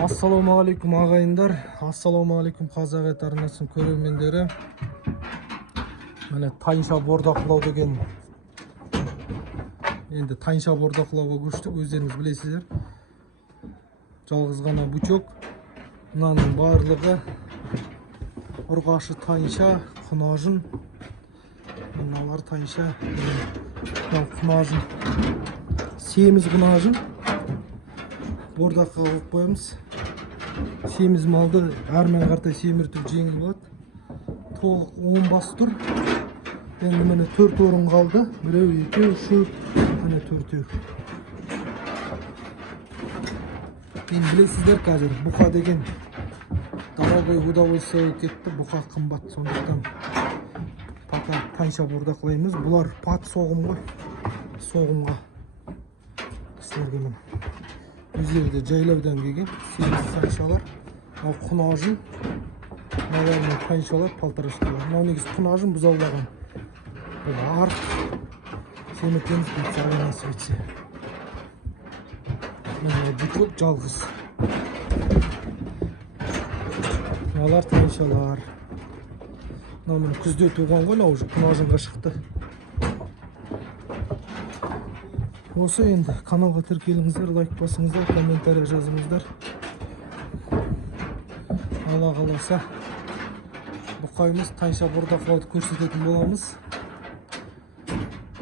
Ассалаумағалейкум ағайындар, ассалаумағалейкум қазақ ет арнасының көрермендері. Міне тайынша бордақылау деген, енді тайынша бордақылауға көштік, өздеріңіз білесіздер. Жалғыз ғана бучок. Мынаның барлығы ұрғашы тайынша, құнажын. Мыналар тайынша, құнажын, семіз құнажын. Бордаққа қойып қоямыз. Семіз малды әрмен қартай семіртіп жеңіл болады. Толық 10 бас тұр. Енді міне 4 орын қалды. Біреу, екеу, үшеу, міне 4-еу. Енді білесіздер қазір бұқа деген дорогой удовольствие кетті. Бұқа қымбат, сондықтан пока тайынша бордақылаймыз. Бұлар пат соғым ғой. Соғымға кісілерге міне. Өздері де жайлаудан келген семіз тайыншалар. Мынау құнажын, мыналармен тайыншалар, полторашкалар. Мынау негізі құнажын бұзаулаған. Бұл арық семіртеміз бетсарға насып етсе. Мынау буток жалғыз. Мыналар тайыншалар. Мынау күзде туған ғой, мынау уже құнажынға шықты. Осы енді каналға тіркеліңіздер, лайк басыңыздар, комментарий жазыңыздар. Алла қаласа бұқайымыз тайынша бордақылауды көрсететін боламыз.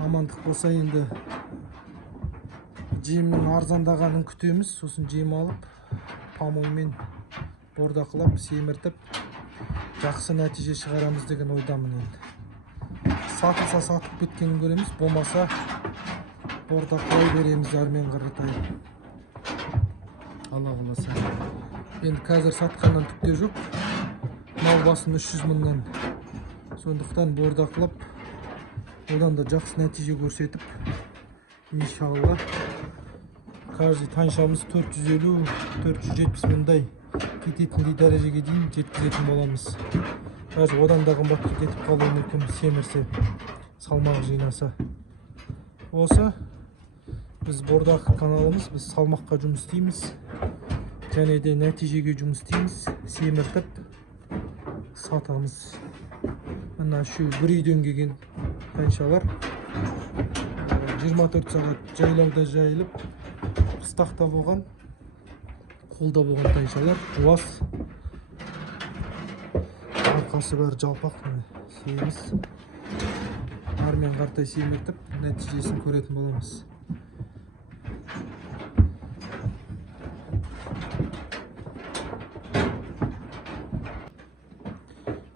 Амандық болса енді жемнің арзандағанын күтеміз. Сосын жем алып, помоймен бордақылап, семіртіп, жақсы нәтиже шығарамыз деген ойдамын енді. Сатылса сатып кеткенін көреміз, болмаса бордақылай береміз әрмен қаратай. Алла қаласа. Енді қазір сатқаннан түкте жоқ. Мал басын 300 мыңнан. Сондықтан бордақылап, одан да жақсы нәтиже көрсетіп, иншалла каждый тайыншамыз 450-470 мыңдай кететіндей дәрежеге дейін жеткізетін боламыз. Қазір одан да қымбатқа кетіп қалуы мүмкін, семірсе, салмақ жинаса. Осы біз бордақ каналымыз, біз салмаққа жұмыс істейміз, және де нәтижеге жұмыс істейміз, семіртіп сатамыз. Мына үшеу бір үйден келген тайыншалар 24 сағат жайлауда жайылып, қыстақта болған, қолда болған тайыншалар, жуас, арқасы бәрі жалпақ, семіз, әрмен қартай семіртіп нәтижесін көретін боламыз.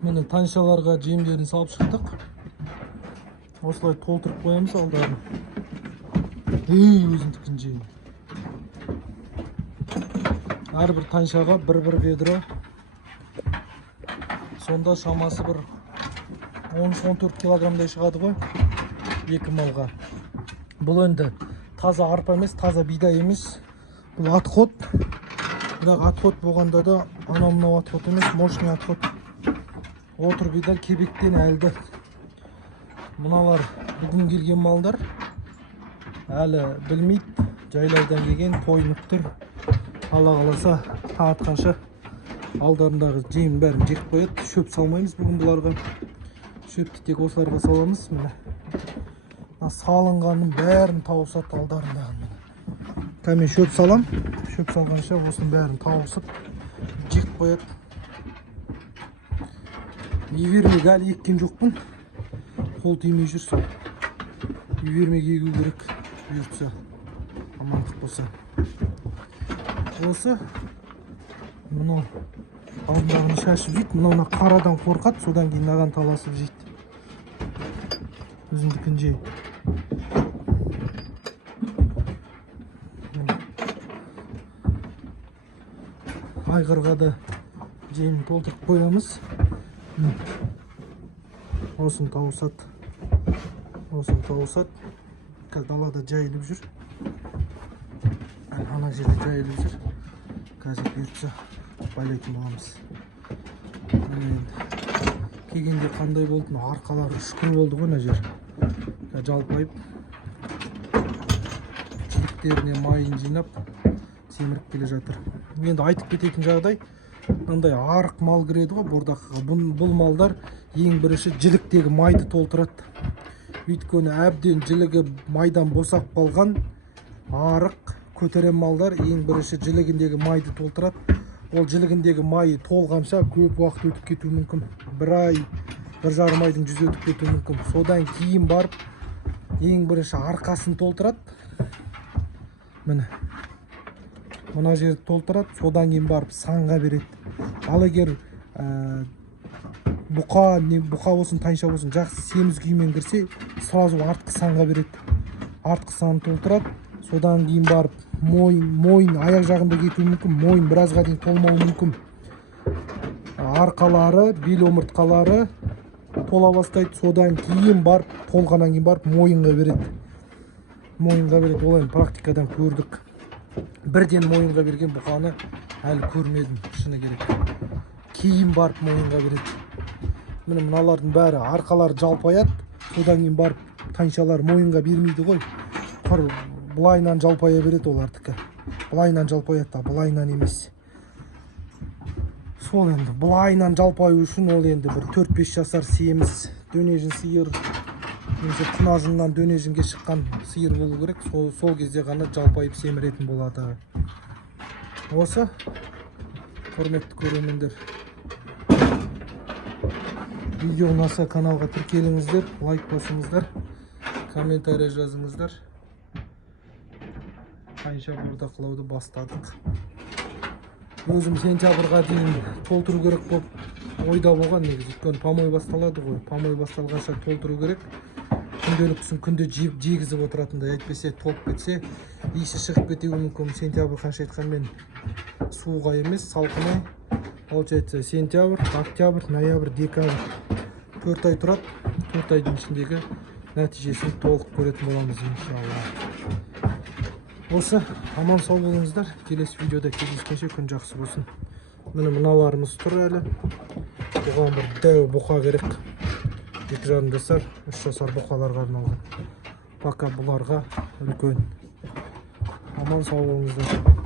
Міне тайыншаларға жемдерін салып шықтық. Осылай толтырып қоямыз алдарын. Өзіндікін жейін. Әрбір тайыншаға бір ведро. Сонда шамасы бір 13-14 килограммдай шығады ғой, екі малға. Бұл енді таза арпа емес, таза бидай емес. Бұл отход. Бірақ отход болғанда да анау-мынау отход емес, мощный отход. Отыр бидай кебектен әлді. Мыналар бүгін келген малдар. Әлі білмейді, жайлаудан келген, тойынып тұр. Алла қаласа таатқанша алдарындағы жем бәрін жеп қояды. Шөп салмаймыз бүгін бұларға. Шөпті тек осыларға саламыз. Салынғанның бәрін тауысат алдарындағын. Кәмен шөп салам. Шөп салғанша осының бәрін тауысып жеп қояды. Ивермек әлі еккен жоқпын. Қол тимей жүрсін. Ивермек егу керек. Бұйыртса, амандық болса. Осы мұны алдағыны шашып жейді. Мұнауына қарадан қорқады, содан кейін наған таласып жейді. Өзіндікін жей. Айғырға да жемін толтырып қоямыз. Осын тауысат. Қазір далада жайылып жүр. Ана жерде жайылып жүр. Қазір бұйыртса байлайтын боламыз. Келгенде қандай болды? Арқалары үшкір болды ғой, мына жер. Жалпайып, жіліктеріне майын жинап, семіріп келе жатыр. Енді айтып кететін жағдай, мынандай арық мал кіреді ғой бордақыға. Бұл малдар ең бірінші жіліктегі майды толтырады. Өйткені әбден жілігі майдан босап қалған арық көтерем малдар ең бірінші жілігіндегі майды толтырады. Ол жілігіндегі майы толғанша көп уақыт өтіп кетуі мүмкін. Бір ай, 1,5 айдың жүзі өтіп кетуі мүмкін. Содан кейін барып ең бірінші арқасын толтырады. Міне. Мына жерді толтырады, содан кейін барып санға береді. Ал егер бұқа болсын, тайынша болсын, жақсы семіз күймен кірсе, сразу артқы санға береді. Артқы санын толтырады, содан кейін барып мойын аяқ жағында кетуі мүмкін, мойын біразға дейін толмауы мүмкін. Арқалары, бел омыртқалары тола бастайды, содан кейін барып толғаннан кейін барып мойынға береді. Олай практикадан көрдік. Бірден мойынға берген бұқаны әлі көрмедім, шыны керек. Кейін барып мойынға береді. Міне мыналардың бәрі арқалары жалпаяды, содан кейін барып тайыншалар мойынға бермейді ғой. Бұлайынан жалпая береді олардікі. Бұлайынан жалпаяды, бұлайынан емес. Сол енді бұлайынан жалпаю үшін ол енді бір 4-5 жасар семіз дөнежін сиыр, немесе құнажыннан дөнежінге шыққан сиыр болу керек. Сол кезде ғана жалпайып семіретін болады. Осы, құрметті көрермендер. Видео ұнаса каналға тіркеліңіздер, лайк басыңыздар, комментарий жазыңыздар. Тайынша бордақылауды бастадық. Өзім сентябрьға дейін толтыру керек болып ойда болған негізі. Өйткені помой басталады ғой. Помой басталғанша толтыру керек. Күнделіктісін күнде жегізіп отыратындай, әйтпесе толып кетсе, иісі шығып кетуі мүмкін. Сентябрь қанша айтқанмен суға емес, салқынай. Получается, сентябрь, октябрь, ноябрь, декабрь 4 ай тұрады. 4 айдың ішіндегі нәтижесін толық көретін боламыз, иншалла. Осы, аман сау болыңыздар. Келесі видеода кездескенше күн жақсы болсын. Міне мыналарымыз тұр әлі. Бұған бір дәу бұқа керек. 2,5 жасар, 3 жасар бұқаларға арналған. Пока бұларға үлкен. Аман сау болыңыздар.